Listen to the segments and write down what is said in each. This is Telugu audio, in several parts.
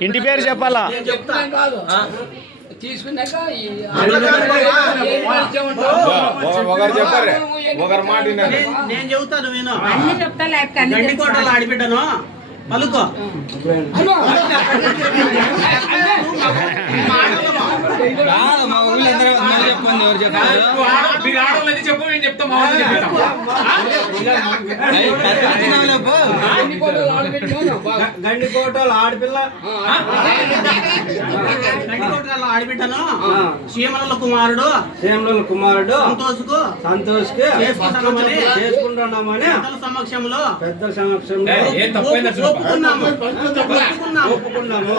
ఇంటి పేరు చెప్పాలా? తీసుకున్నాక ఒకరు మాట నేను చెబుతాను విను. గండికోటలో ఆడిబిడ్డను పలుకో. మా ఊళ్ళో చెప్పండి, ఎవరు చెప్పారు? గండికోటలో ఆడపిల్ల గండికోటలో ఆడిబిడ్డను సీమల కుమారుడు సంతోష్కు చేసుకుంటున్నామని పెద్దల సమక్షంలో ఒప్పుకున్నాము.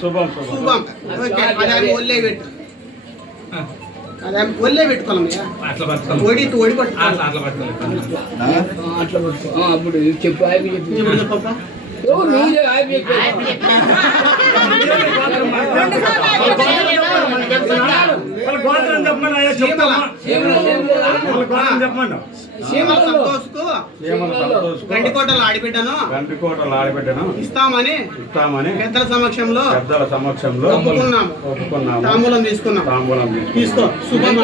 శుభం ఒళ్ళే పెట్టుకోవాలమ్మయ్యా. ఓడి పట్టుకోవాలి. అప్పుడు చెప్పు చెప్పప్ప గండికోటలో ఆడిబిడ్డను ఇస్తామని పెద్దల సమక్షంలో ఒప్పుకున్నాము. తాంబూలం తీసుకున్నాం. తీసుకో. శుభం.